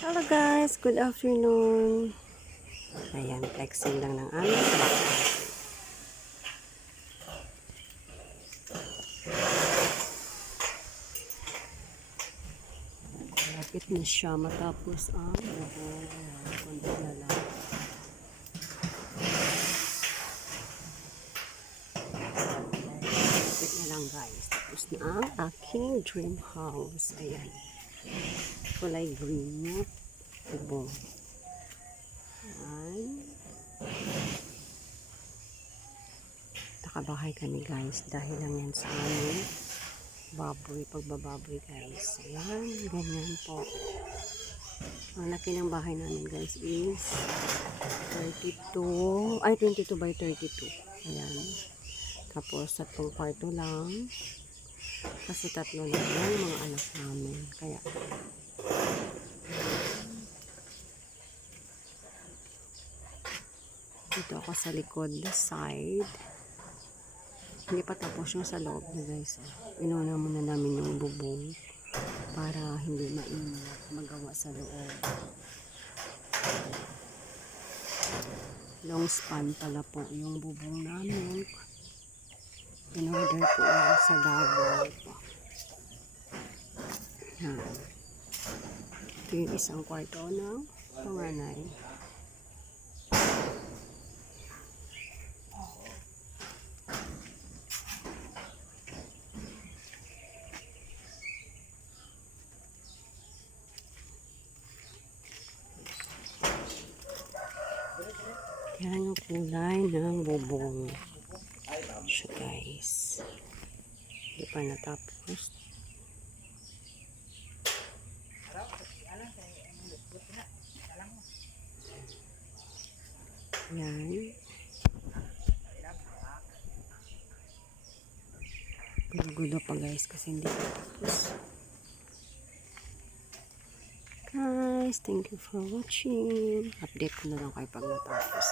Hello guys, good afternoon. Ayan, flexing lang ng aming bata. Malapit na siya matapos ang konti na lang. Malapit na lang guys. Tapos na ang aking dream house. Ayan. Kulay green niya. Bubong. Ayan. Nakabahay kami guys. Dahil lang yan sa amin. Baboy, pagbababoy guys. Ayan, ganyan po. Ang laki ng bahay namin guys is 22 by 32. Ayan. Tapos, 3 kwarto lang. Kasi 3 lang yung mga anak namin. Kaya, dito ako sa likod side. Hindi pa tapos yung sa loob na guys. Inuna muna namin yung bubong para hindi mainit magawa sa loob. Long span pala po yung bubong namin. In-order po yan sa Davao po. Ito yung isang kwarto ng panganay. Yan yung kulay ng bubong. Siya guys. Hindi pa natapos. Yan. Gulo pa guys kasi hindi pa tapos. Guys, thank you for watching. Update ko na lang kayo pag natapos.